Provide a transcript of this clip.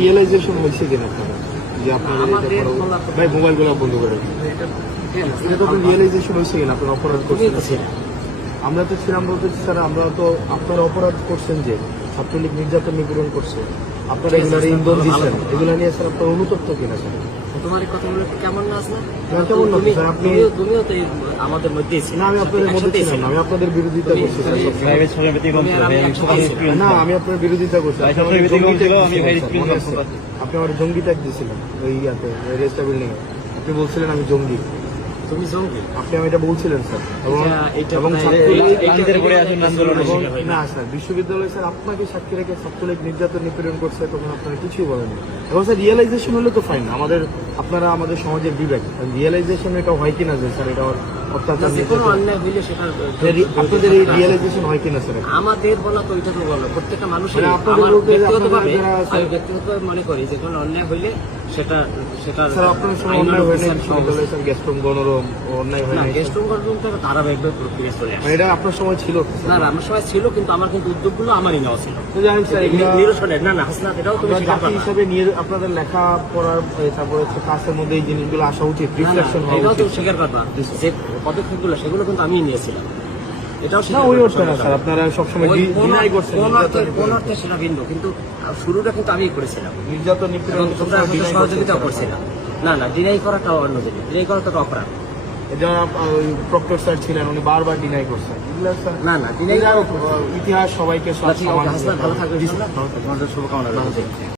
Realisation হয়েছে কিনা আপনারা যে আপনাদের ভাই মোবাইলগুলো বন্ধ করে এটা তো রিয়েলাইজেশন হয়েছে কিনা আপনারা অপরাধ করছেন? আমরা তো ছিলাম বলতেছি স্যার, আমরা তো আপনারা অপরাধ করছেন যে ছাত্রলীগ নির্যাতন নিপীড়ন করছে, আপনারা এগুলার ইন্ধন দিচ্ছেন, এগুলা নিয়ে স্যার আপনার অনুতপ্ত কিনা স্যার? তোমার কথাগুলো কেমন না আসলে কেমন না স্যার? আপনি তুমিও তো আমাদের মধ্যে না, আমি আপনাদের মধ্যে ছিলাম না, আমি আপনাদের বিরোধিতা করছি না, আমি আপনার বিরোধিতা করছি। আপনি আমার জঙ্গি ট্যাগ দিয়েছিলেন ওই ইয়াতে রেস্টা বিল্ডিং এ, আপনি বলছিলেন আমি জঙ্গি। তুমি জঙ্গি? আপনি আমি এটা বলছিলেন স্যার। এবং না স্যার, বিশ্ববিদ্যালয় স্যার আপনাকে সাক্ষী রেখে ছাত্রলীগ নির্যাতন নিপীড়ন করছে, তখন আপনারা কিছুই বলেনি। এবং স্যার রিয়েলাইজেশন হলে তো ফাইন, আপনারা আমাদের সমাজের বিবেক, রিয়েলাইজেশন এটা হয় কিনা যে স্যার এটা অত্যাচার আপনাদের এই রিয়েলাইজেশন হয় কিনা স্যার? আমাদের বলা তো এটা তো বলো প্রত্যেকটা মানুষের ব্যক্তিগত মনে করি যে কোনো অন্যায় হইলে সেটা স্যার আপনার সময় অন্যায় হয়নি বিশ্ববিদ্যালয়ে স্যার, গেস্টরুম গণরুম অন্যায় হয় না? গেস্টরুম গণরুম তো ধারাবাহিকভাবে প্রক্রিয়া চলে আসে। এটা আপনার সময় ছিল না? আমার সময় ছিল, কিন্তু আমার কিন্তু উদ্যোগগুলো আমারই নেওয়া ছিল। না না হাসনাত, এটাও তুমি হিসাবে নিয়ে আপনাদের লেখা পড়ার তারপরে হচ্ছে কাজের মধ্যে এই জিনিসগুলো আসা উচিত, রিফ্লেকশন হওয়া উচিত। এটাও তুমি স্বীকার করবা যে পদক্ষেপগুলো সেগুলো কিন্তু আমি নিয়েছিলাম। এটাও না ওই অর্থে না স্যার, আপনারা সবসময় ডিনাই করছেন। কোন অর্থে সেটা ভিন্ন, কিন্তু শুরুটা কিন্তু আমিই করেছিলাম। নির্যাতন নিপীড়ন তোমরা সহযোগিতা করছিলাম। না না, ডিনাই করাটা অন্য জিনিস, ডিনাই করাটা তো অপরাধ। যারা প্রক্টর স্যার ছিলেন উনি বারবার ডিনাই করছেন। না না, ডিনাই ইতিহাস সবাইকে ভালো থাকবে, শুভকামনা।